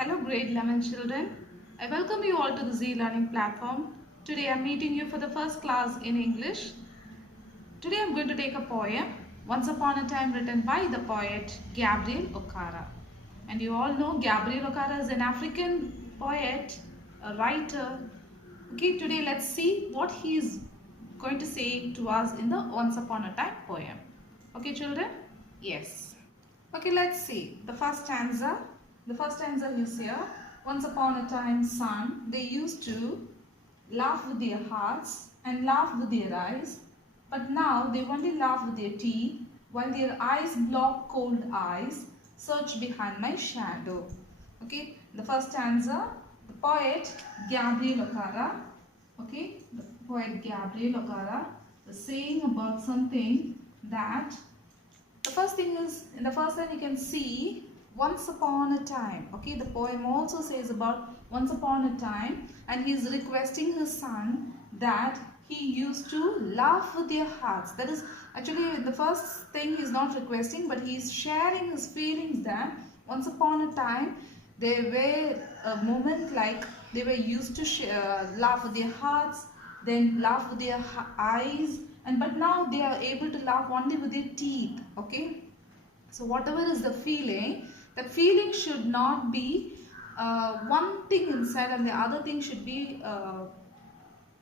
Hello grade 11 children. I welcome you all to the Z Learning platform. Today I am meeting you for the first class in English. Today I am going to take a poem, Once Upon a Time, written by the poet Gabriel Okara. And you all know Gabriel Okara is an African poet, a writer. Okay, today let's see what he is going to say to us in the Once Upon a Time poem. Okay children? Yes. Okay, let's see. The first stanza. The first stanza is here. Once upon a time, son, they used to laugh with their hearts and laugh with their eyes. But now they only laugh with their teeth, while their eyes block cold eyes, search behind my shadow. Okay, the first stanza, the poet Gabriel Okara. Okay, the poet Gabriel Okara is saying about something that the first thing is, in the first line you can see once upon a time. Okay, the poem also says about once upon a time, and he is requesting his son that he used to laugh with their hearts. That is actually the first thing he is not requesting, but he is sharing his feelings that once upon a time there were a moment like they were used to laugh with their hearts, then laugh with their eyes, but now they are able to laugh only with their teeth. Okay, so whatever is the feeling, that feeling should not be one thing inside and the other thing should be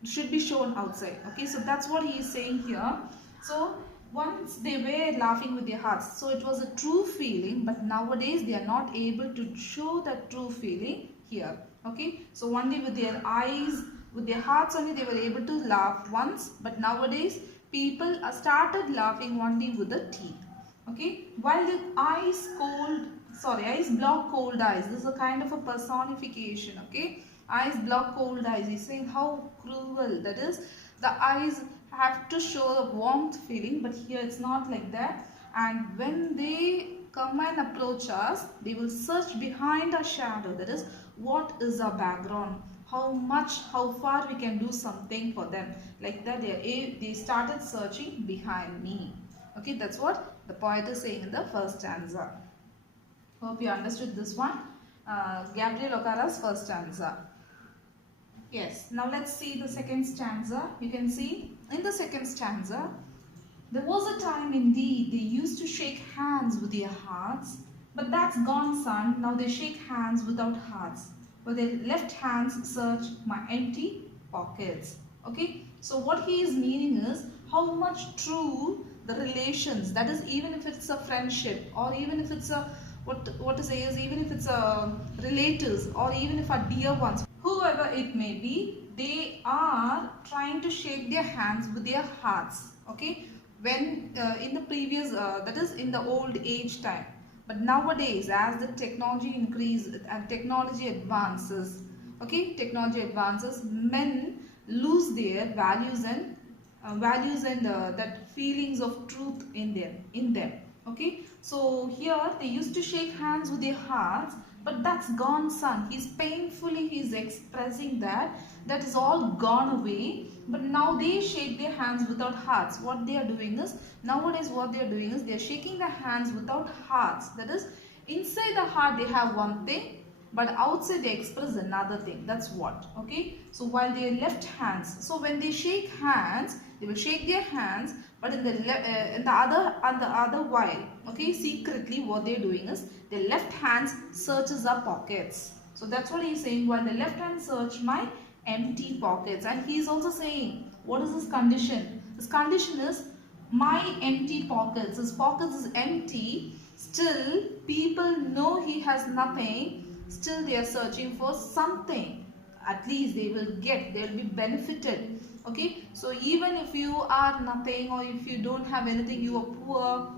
shown outside. Okay, so that's what he is saying here. So once they were laughing with their hearts, so it was a true feeling, but nowadays they are not able to show that true feeling here. Okay, so only with their eyes, with their hearts only they were able to laugh once, but nowadays people started laughing only with the teeth. Okay, while the eyes block cold eyes. This is a kind of a personification. Okay, eyes block cold eyes. He's saying how cruel that is. The eyes have to show a warmth feeling, but here it's not like that. And when they come and approach us, they will search behind our shadow. That is, what is our background, how far we can do something for them. Like that, they started searching behind me. Okay, that's what the poet is saying in the first stanza. Hope you understood this one. Gabriel Okara's first stanza. Yes, now let's see the second stanza. You can see in the second stanza, there was a time indeed they used to shake hands with their hearts, but that's gone, son. Now they shake hands without hearts. For their left hands search my empty pockets. Okay, so what he is meaning is how much true the relations, that is, even if it's a friendship, or even if it's a what to say is, even if it's a relatives, or even if our dear ones, whoever it may be, they are trying to shake their hands with their hearts. Okay, when in the previous that is in the old age time, but nowadays as the technology increases and technology advances, okay, technology advances, men lose their values and that feelings of truth in them. Okay, so here they used to shake hands with their hearts, but that's gone, son. He's expressing that is all gone away. But now they shake their hands without hearts. What they are doing is, nowadays what they are doing is, they are shaking their hands without hearts. That is, inside the heart they have one thing, but outside they express another thing. That's what. Okay, so while their left hands, so when they shake hands, they will shake their hands, but in the other while, okay, secretly what they're doing is, the left hand searches our pockets. So that's what he's saying, while the left hand search my empty pockets. And he is also saying, what is his condition? His condition is my empty pockets. His pockets is empty, still people know he has nothing, still they are searching for something. At least they will be benefited. Okay, so even if you are nothing, or if you don't have anything, you are poor,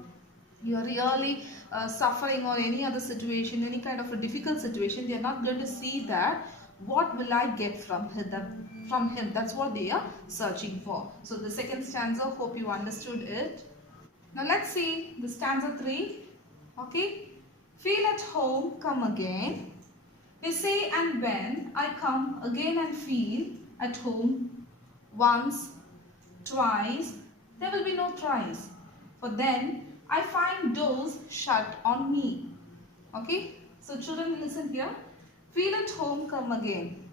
you are really suffering, or any other situation, any kind of a difficult situation, they are not going to see that what will I get from him. That's what they are searching for. So the second stanza, hope you understood it. Now let's see the stanza 3. Okay, feel at home, come again. They say, and when I come again and feel at home, once, twice, there will be no thrice. For then I find doors shut on me. Okay, so children, listen here. Feel at home, come again.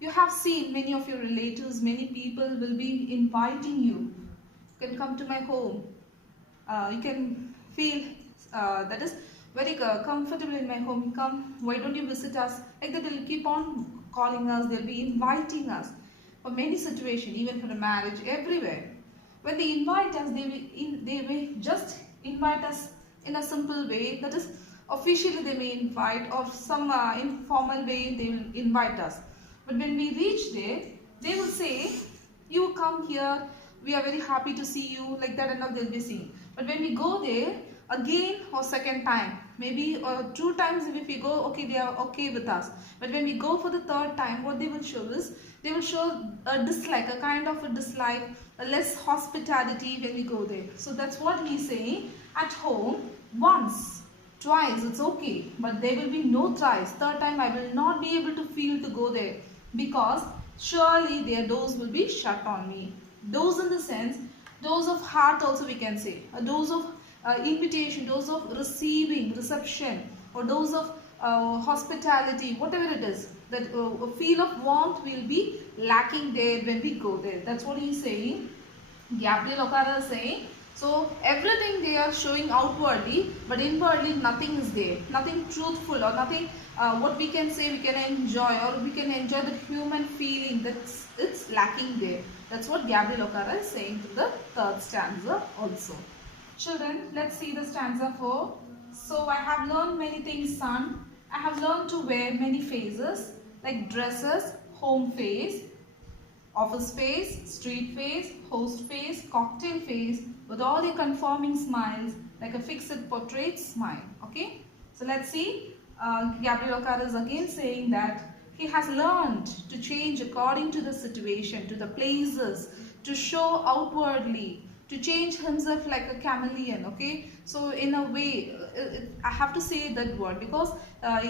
You have seen many of your relatives, many people will be inviting you. You can come to my home. You can feel that is very comfortable in my home. Come, why don't you visit us? Like that, they'll keep on calling us. They'll be inviting us for many situations, even for a marriage, everywhere. When they invite us, they will just invite us in a simple way. That is, officially they may invite, or some informal way they will invite us. But when we reach there, they will say, "You come here. We are very happy to see you," like that, and all they'll be saying. But when we go there again or second time, maybe 2 times if we go, okay, they are okay with us. But when we go for the third time, what they will show is, they will show a dislike, a kind of a dislike, a less hospitality when we go there. So that's what he's saying. At home, once, twice, it's okay. But there will be no thrice. Third time, I will not be able to feel to go there, because surely their doors will be shut on me. Doors in the sense, doors of heart also we can say, doors of invitation, doors of receiving, reception, or doors of hospitality, whatever it is, that a feel of warmth will be lacking there when we go there. That's what he's saying. Gabriel Okara is saying, so everything they are showing outwardly, but inwardly nothing is there, nothing truthful, or nothing what we can say we can enjoy, or we can enjoy the human feeling, that's it's lacking there. That's what Gabriel Okara is saying to the third stanza also. Children, let's see the stanza 4. So I have learned many things, son. I have learned to wear many phases, like dresses, home face, office face, street face, host face, cocktail face, with all their conforming smiles, like a fixed portrait smile. Okay, so let's see. Gabriel Okara is again saying that he has learned to change according to the situation, to the places, to show outwardly, to change himself like a chameleon. Okay, so in a way, I have to say that word, because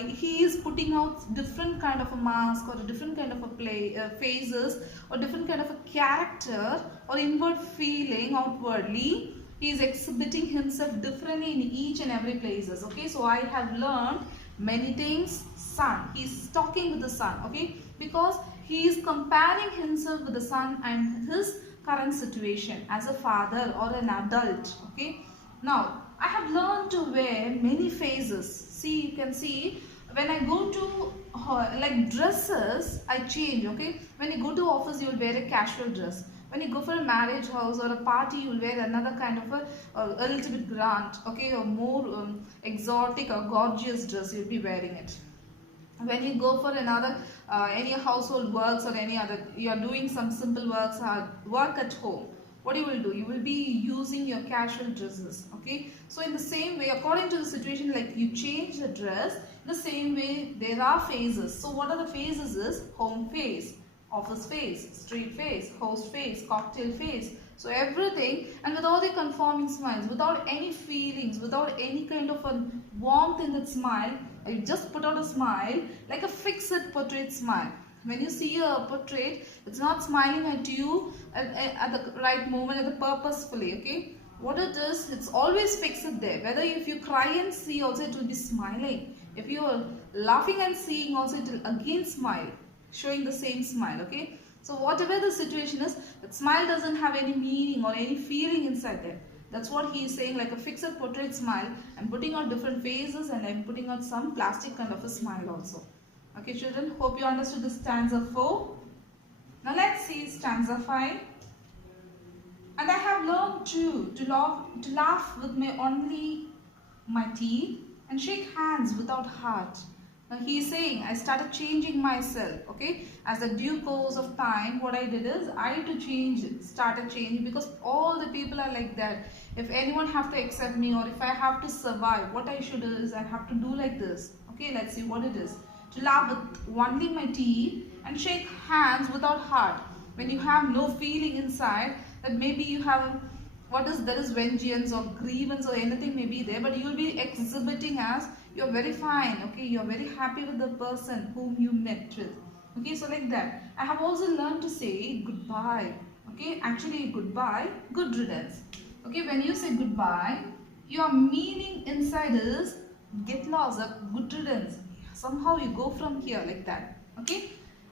he is putting out different kind of a mask, or a different kind of a phases, or different kind of a character, or inward feeling outwardly. He is exhibiting himself differently in each and every places. Okay, so I have learned many things, son. He is talking with the son. Okay, because he is comparing himself with the son and his current situation as a father or an adult. Okay, now I have learned to wear many phases. See, you can see when I go to like dresses, I change. Okay, when you go to office, you will wear a casual dress. When you go for a marriage house or a party, you will wear another kind of a little bit grand, okay, or more exotic or gorgeous dress. You'll be wearing it. When you go for another any household works, or any other, you are doing some simple works, work at home, what you will do, you will be using your casual dresses. Okay, so in the same way, according to the situation, like you change the dress, the same way there are phases. So what are the phases is home phase, office phase, street phase, host phase, cocktail phase. So everything, and with all the conforming smiles, without any feelings, without any kind of a warmth in that smile, you just put out a smile like a fixed portrait smile. When you see a portrait, it's not smiling at you at the right moment, at the purposefully. Okay, what it is, it's always fixed there. Whether if you cry and see also, it will be smiling. If you are laughing and seeing also, it will again smile, showing the same smile. Okay, so whatever the situation is, that smile doesn't have any meaning or any feeling inside there. That's what he is saying, like a fixed portrait smile. I'm putting out different phases, and I'm putting out some plastic kind of a smile also. Okay, children, hope you understood the stanza 4. Now let's see stanza 5. And I have learned too to laugh with my teeth, and shake hands without heart. Now he is saying, I started changing myself. Okay, as the due course of time, what I did is, I started changing, because all the people are like that. If anyone have to accept me, or if I have to survive, what I should do is, I have to do like this. Okay, let's see what it is. To laugh with only my teeth, and shake hands without heart. When you have no feeling inside, that maybe you have, there is vengeance or grievance or anything may be there, but you will be exhibiting as you're very fine. Okay, you're very happy with the person whom you met with. Okay, so like that. I have also learned to say goodbye. Okay, actually goodbye, good riddance. Okay, when you say goodbye, your meaning inside is get lost, a good riddance. somehow you go from here like that, okay?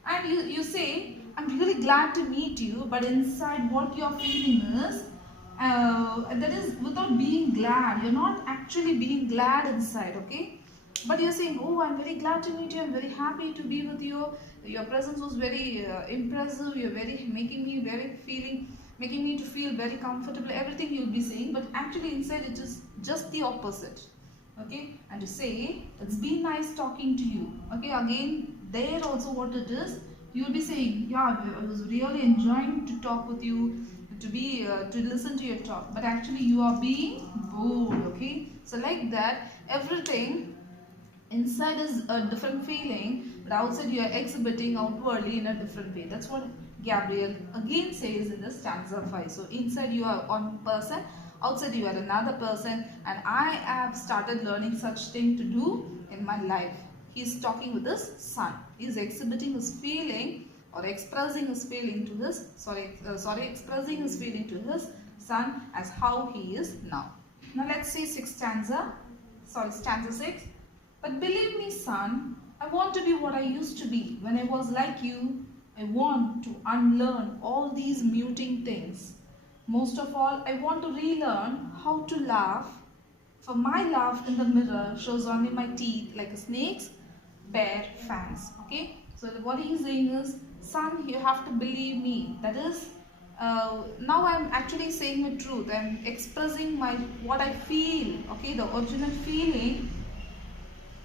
And you say, I'm really glad to meet you, but inside what you're feeling is, that is without being glad. You're not actually being glad inside, okay? But you're saying, oh, I'm very glad to meet you, I'm very happy to be with you, your presence was very impressive, you're very making me to feel very comfortable, everything you'll be saying, but actually inside it is just the opposite, okay? And to say, it's been nice talking to you, okay? Again, there also what it is, you'll be saying, yeah, I was really enjoying to talk with you, to listen to your talk, but actually you are being bored, okay? So like that, everything inside is a different feeling, but outside you are exhibiting outwardly in a different way. That's what Gabriel again says in the stanza 5. So inside you are one person, outside you are another person, and I have started learning such thing to do in my life. He is talking with his son. He is exhibiting his feeling or expressing his feeling to his expressing his feeling to his son as how he is now. Now let's see stanza 6. But believe me, son, I want to be what I used to be. When I was like you, I want to unlearn all these muting things. Most of all, I want to relearn how to laugh. For my laugh in the mirror shows only my teeth like a snake's bare fangs. Okay? So what he is saying is, son, you have to believe me. That is, now I'm actually saying the truth. I'm expressing what I feel. Okay? The original feeling,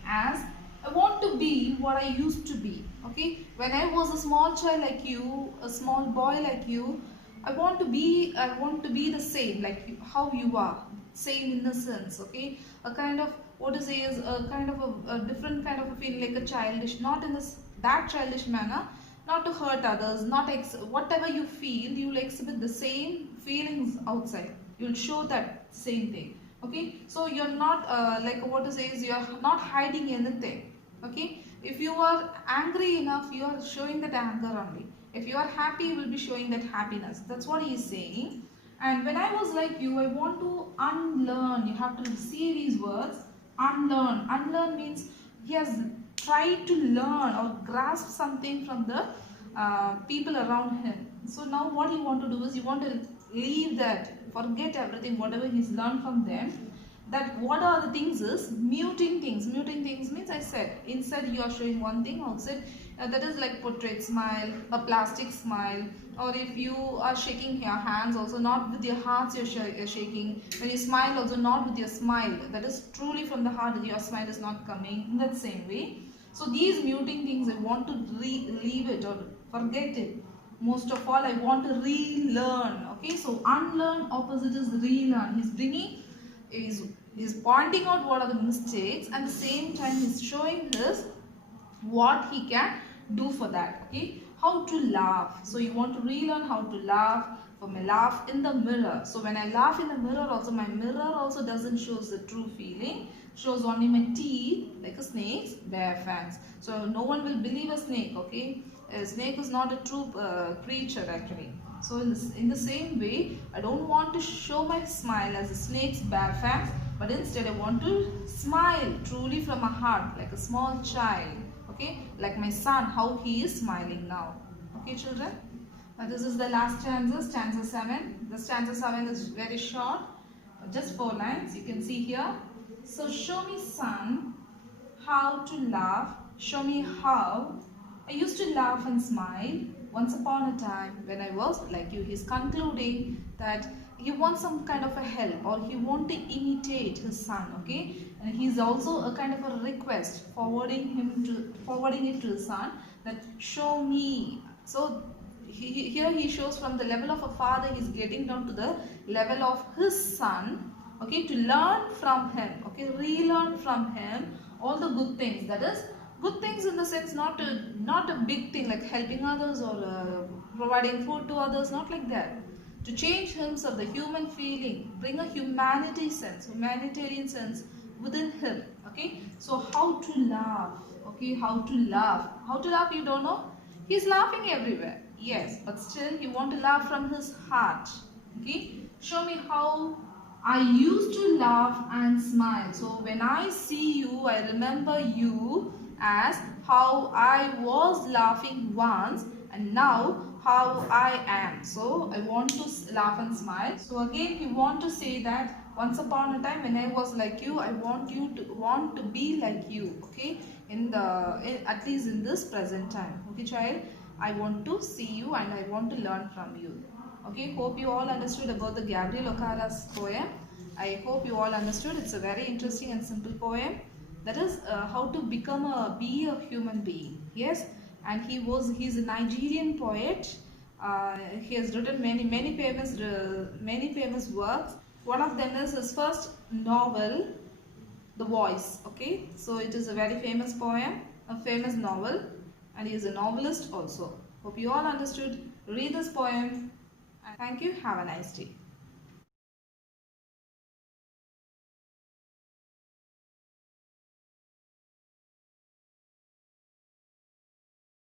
as I want to be what I used to be. Okay, when I was a small child like you, a small boy like you, I want to be the same like you, how you are, same innocence. Okay, a kind of, what to say is, a kind of a different kind of a feeling, like a childish, not in that childish manner, not to hurt others, not whatever you feel, you will exhibit the same feelings outside. You will show that same thing. Okay, so you're not like, what to say is, you're not hiding anything. Okay, if you are angry enough, you are showing that anger only. If you are happy, you will be showing that happiness. That's what he is saying. And when I was like you, I want to unlearn. You have to see these words, unlearn. Unlearn means he has tried to learn or grasp something from the people around him. So now what you want to do is, you want to leave that, forget everything, whatever he's learned from them. That what are the things is muting things. Muting things means, I said, inside you are showing one thing, outside that is like portrait smile, a plastic smile, or if you are shaking your hands also, not with your hearts you're shaking. When you smile also, not with your smile, that is truly from the heart, that your smile is not coming in that same way. So these muting things, I want to leave it or forget it. Most of all, I want to relearn. Okay, so unlearn, opposite is relearn. He's bringing, is pointing out what are the mistakes, and at the same time he's showing us what he can do for that. Okay, how to laugh. So you want to relearn how to laugh. For my laugh in the mirror. So when I laugh in the mirror also, my mirror also doesn't show the true feeling, shows only my teeth like a snake's bare fangs. So no one will believe a snake. Okay, a snake is not a true creature actually. So in the same way, I don't want to show my smile as a snake's bare fangs, but instead I want to smile truly from my heart like a small child. Okay, like my son, how he is smiling now. Okay, children. This is the last stanza, stanza 7. The stanza 7 is very short, just 4 lines. You can see here. So show me, son, how to laugh. Show me how I used to laugh and smile once upon a time when I was like you. He's concluding that he wants some kind of a help, or he wants to imitate his son. Okay, and he's also a kind of a request, forwarding it to his son, that show me. So here he shows from the level of a father, he's getting down to the level of his son. Okay, to learn from him. Okay, relearn from him all the good things. That is, good things in the sense, not a big thing like helping others or providing food to others, not like that. To change himself, the human feeling, bring a humanitarian sense within him. Okay, so how to laugh. Okay, how to laugh. How to laugh, you don't know? He's laughing everywhere. Yes, but still he want to laugh from his heart. Okay, show me how I used to laugh and smile. So when I see you, I remember you as how I was laughing once and now how I am. So I want to laugh and smile. So again we want to say that once upon a time when I was like you, I want to be like you. Okay, at least in this present time. Okay child, I want to see you and I want to learn from you. Okay, hope you all understood about the Gabriel O'Hara's poem. I hope you all understood. It's a very interesting and simple poem. That is how to be a human being. Yes, and he's a Nigerian poet. He has written many famous works. One of them is his first novel, The Voice. Okay, so it is a very famous poem, a famous novel, and he is a novelist also. Hope you all understood. Read this poem. Thank you. Have a nice day.